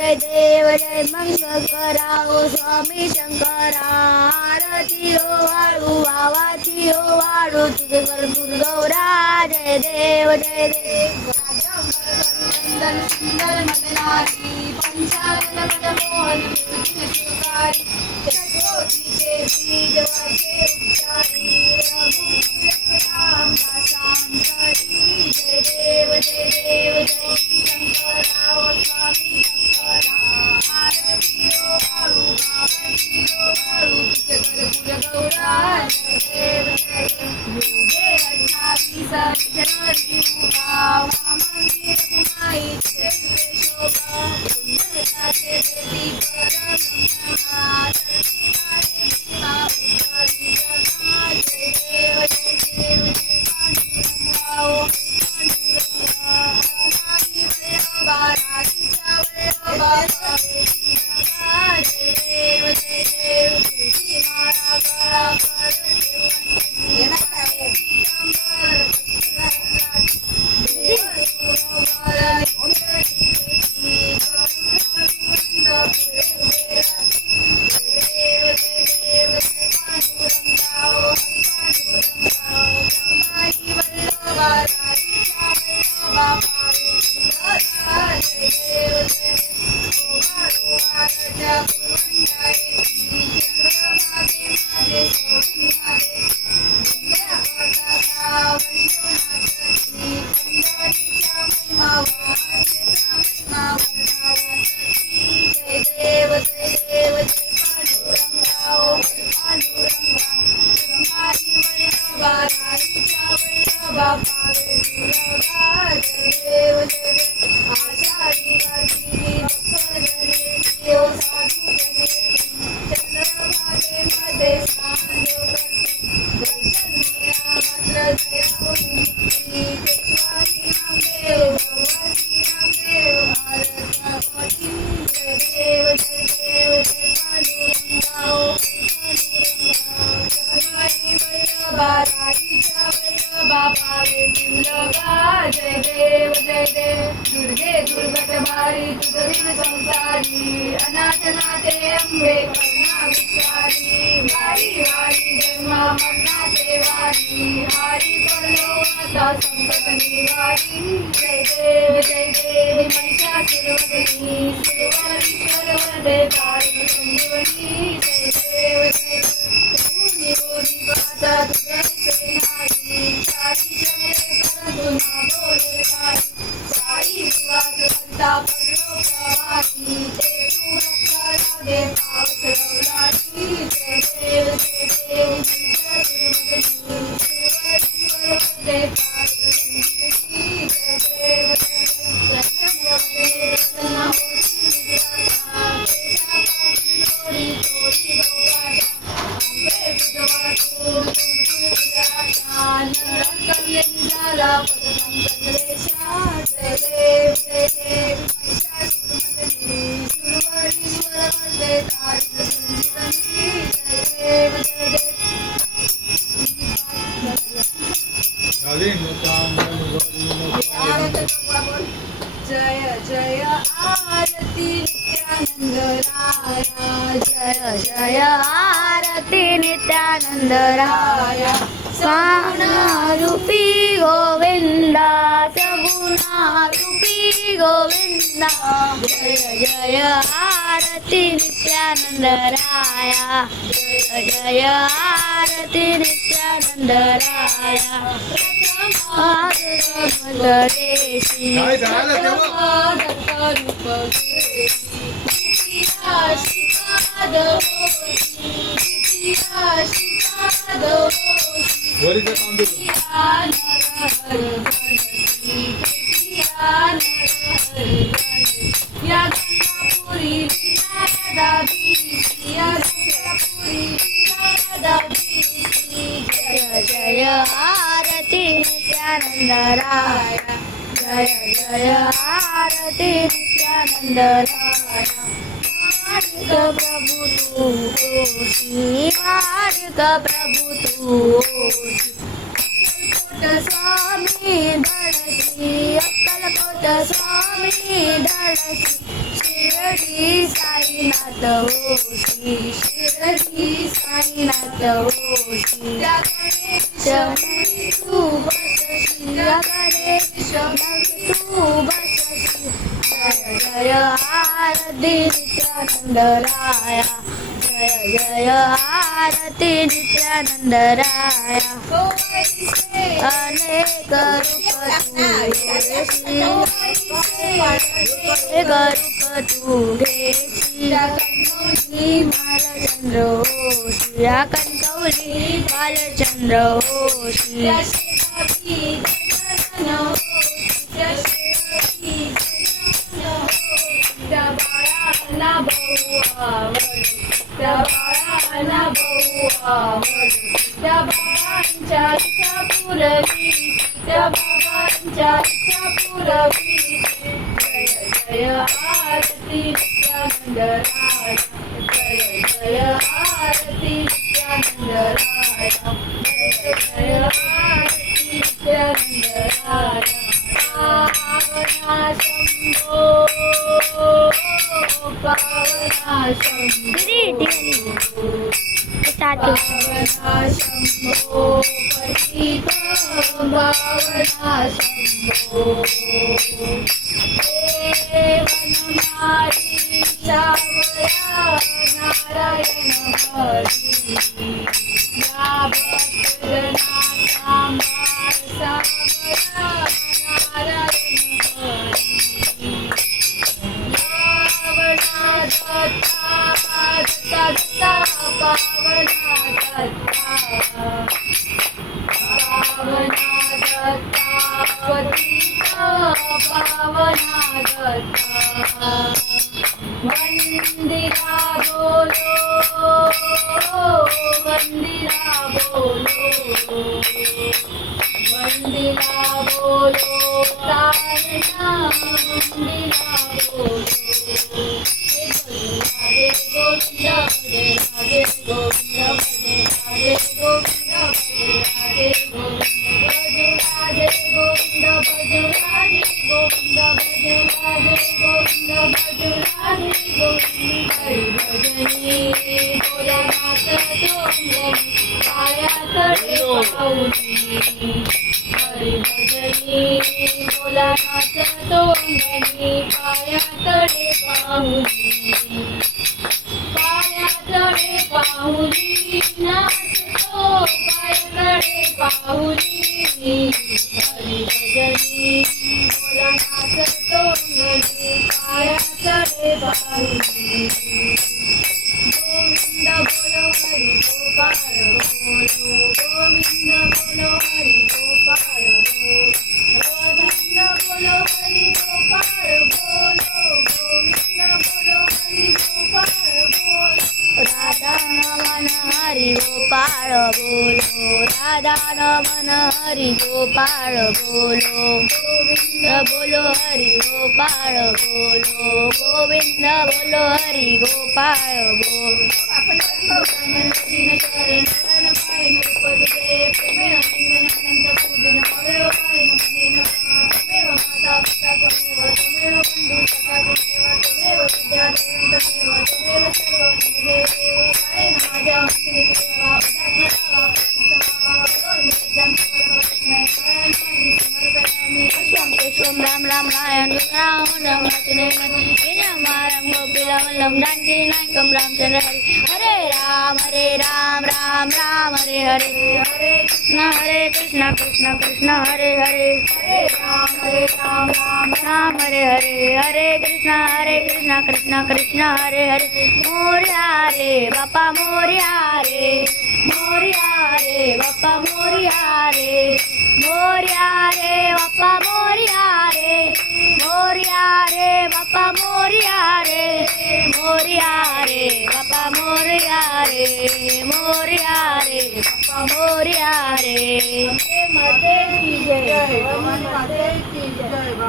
जय देव जय मंगळकरा ओ स्वामी शंकरा आरती ओ वाळू आवाची ओ वाळू तुझे कर दुर्गौरा जय देव जय देव सुंदर सुंदर मदनारी पंचानन मदमोहन सुकारी चकोटीचे बीज वाचे उच्चारी रघुवीर राम दासांतरी जय देव जय शंकरा ओ स्वामी शंकरा आरती ओ वाळू आरती ओ वाळू तुझे कर गौरा जय देव जय 28 जानेवारी उभा मंदिर पुन्हा शोभा पुण्यकाचे देवी परमंगला धरती माते भीमा उद्धारी जगा जय देव जय पांडुरंगा ओ पांडुरंगा नाही वैभवा राजीच्या वैभवा पावेची जगा जय देव तुझी माळा गळा कर ठेवून पितांबर दुर्गे दुर्गट भारी तुझविन संसारी अनाथ नाथे अंबे करुणा विचारी वारी वारी जन्म मरणाचे वारी हारी पडलो आता संकट निवारी जय देव महिषासुरवदनी सुरवरीश्वर वरदे तारी संजीवनी जय देव निरोधी वाचा तुझे नाही चारी जगे परंतु ना बोले काही साई विवाद करता पडलो प्रवासी ते तू रक्षा लागे पावस रवलाची जय देव महिषासुरवदनी सुरवरीश्वर वरदे तारी संजीवनी जय देव रत्ना होती विद्याता तेजा पाठी लोरी तोरी गौराजा अंबे बुधवा तू तुमकुर विराजा नरकल्यन झाला पदसंकलेशा जय देव महिषासुरमर्दिनी सुरवरीश्वर वरदे तारी संजीवनी जय देव जय जय आरती नित्यानंद राया जय जय आरती नित्यानंद राया सगुणा रूपी गोविंदा सगुणा रूपी गोविंदा जय जय आरती नित्यानंद राया जय जय आरती नित्यानंद राया मंदरेशी या गंगापुरी जय जय आरती नित्यानंद राया जय जय आरती नित्यानंद राया माणिक प्रभु तू होसी माणिक प्रभु तू होसी अक्कलकोट स्वामी धडसी अक्कलकोट स्वामी धडसी शिर्डी साईनाथ होसी शिर्डी साईनाथ होसी गणेश तू बसशी गणेश तू बसशी जय जय आरती नित्यानंद राया जय जय आरती नित्यानंद राया अनेक रूप तू घेशी कणकवली बालचंद्र होशी कणकवली बालचंद्र होशी बाळाला बहु आवड त्या बाळाला बहु आवड त्या बाळांच्या इच्छा पुरवी त्या बाबांच्या इच्छा पुरवी जय जय आरती नित्यानंद राया जय जय आरती नित्यानंद राया जय जय आरती नित्यानंद राया पावना शंभो पावना शंभो पावना शंभो पतित पावना शंभो देवनमारी सावया नारायण हरी या भक्तजनाचा मार सावया नारायण हरी पावना दत्ता दत्ता पावना दत्ता पावना दत्ता पतित पावना दत्ता वंदिला बोलो वंदिला बोलो वंदिला बोलो तारणा वंदिला बोलो हरे गोविंद हरे हरे गोविंद हरे हरे गोविंद हरे हरे गोविंद राधे गोविंद भज राधे गोविंद भज राधे गोविंद भज राधे गोविंद हरि भजनी भोलानाथ तोंगनी पाया तळे पाऊली हरि भजनी भोलानाथ तोंगनी पाया तळे पाऊली पाया तळे पाऊली नाचतो पाया तळे पाऊली हरि भजनी भोलानाथ तोंगनी पाया तळे पाऊली गोविंद बोलो हरि गोपाळ बोलो गोविंद बोलो हरि गोपाळ बोलो गोविंद बोलो हरि गोपाळ बोलो गोविंद बोलो हरि गोपाळ बोलो राधा नमन हरि गोपाळ बोलो राधा नमन हरि गोपाळ बोलो गोविंद बोलो हरि गोपाळ बोलो गोविंद बोलो हरि गोपाळ बोलो राम राम नारायण राम राम राम गोपीला वल्लभ जानकी नायकम रामचंद्र हरे हरे राम राम राम हरे हरे हरे कृष्ण कृष्ण कृष्ण हरे हरे हरे राम राम राम हरे हरे हरे कृष्ण कृष्ण कृष्ण हरे हरे मोरया रे बापा मोरया रे बापा मोरया रे बापा मोरया रे बापा मोरया रे बापा मोरया रे बापा मोरया रे मते की जय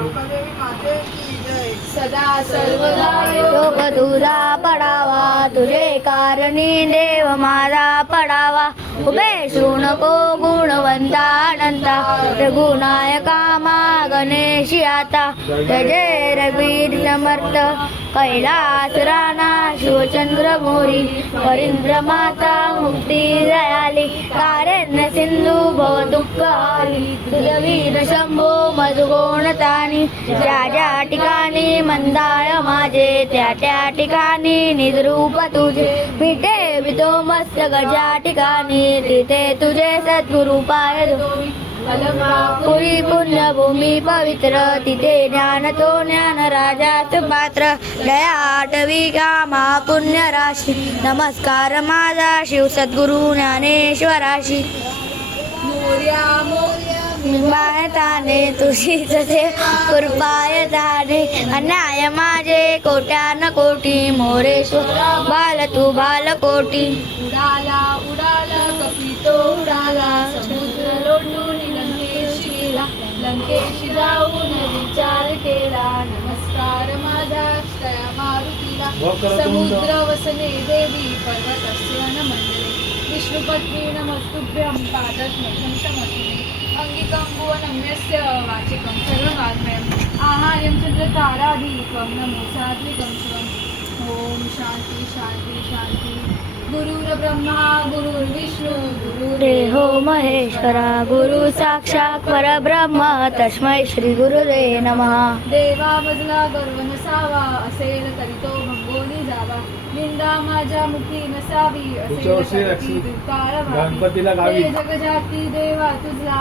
काळकादेवी माते की जय. सदा सर्वदा योग तुझा पडावा, तुझे कारणी देव माझा पडावा. उभे नको गुणवंता अनंता, रघुनायका मा गणेशी आता. जय जय रघुवीर समर्थ, कैलास राणा शिवचंद्र मोरी. वरिंद्र माता मुक्ती दयाली, कारण्य सिंधू भव दुःखहारी. तुझवीर शंभो मधुगोण तानी, ज्या ज्या ठिकाणी मंदाळ माझे, त्या त्या ठिकाणी निजरूप तुझे. मिटे वितो मस्तक ज्या ठिकाणी, तिथे तुझे सद्गुरु पाय धोवी. पुरी पुण्यभूमी पवित्र, तिथे ज्ञान तो ज्ञान राजाच पात्र. दया आठवी कामा पुण्य राशी, नमस्कार माझा शिव सद्गुरु ज्ञानेश्वराशी. मोर्या मोर्या निंबायताने तुझीच ते कृपायताने, अन्याय माझे कोट्यान कोटी. मोरेश्वर बाल तू बालकोटी. उडाला उडाला कपितो उडाला, समुद्र लोटून लंकेशी गेला. लंकेशी जाऊन विचार केला, नमस्कार माझा दया मारुतीला. समुद्र वसने देवी पर्वतस्य नमंडले, विष्णुपत्नी नमस्तुभ्यं पादस्मर्थं समर्पणे. अंगिकं भुवनम्यस्य वाचिकं सर्ववाङ्मयम्, आहार्यं चन्द्रतारादीपं नमो सात्विकं शिवम्. ओम शांती शांती शांती. गुरुर्ब्रह्मा गुरुर्विष्णू देहो महेश्वरा, गुरु साक्षात परब्रह्म, तस्मै श्री गुरुरे नमः. देवा मजला गर्व नसावा, असेल तरी तो भंगोनी जावा. निंदा माझ्या मुखी नसावी, असेल तरी दुष्काळ व्हावी. हे जगजाती देवा तुझला,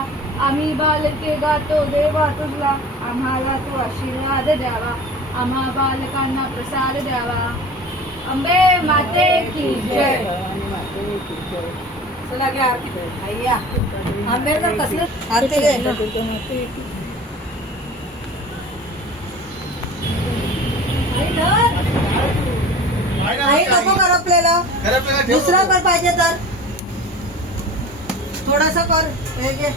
आम्ही बालके गातो देवा तुझला. आम्हाला तू आशीर्वाद द्यावा, आम्हा बालकांना प्रसाद द्यावा. अंबे माते की जय. चला घ्या आरती. अय्या आंबेडकर कसले आरती दे. आई नको कर आपल्याला, दुसरा कर पाहिजे तर थोडासा कर. हे घे.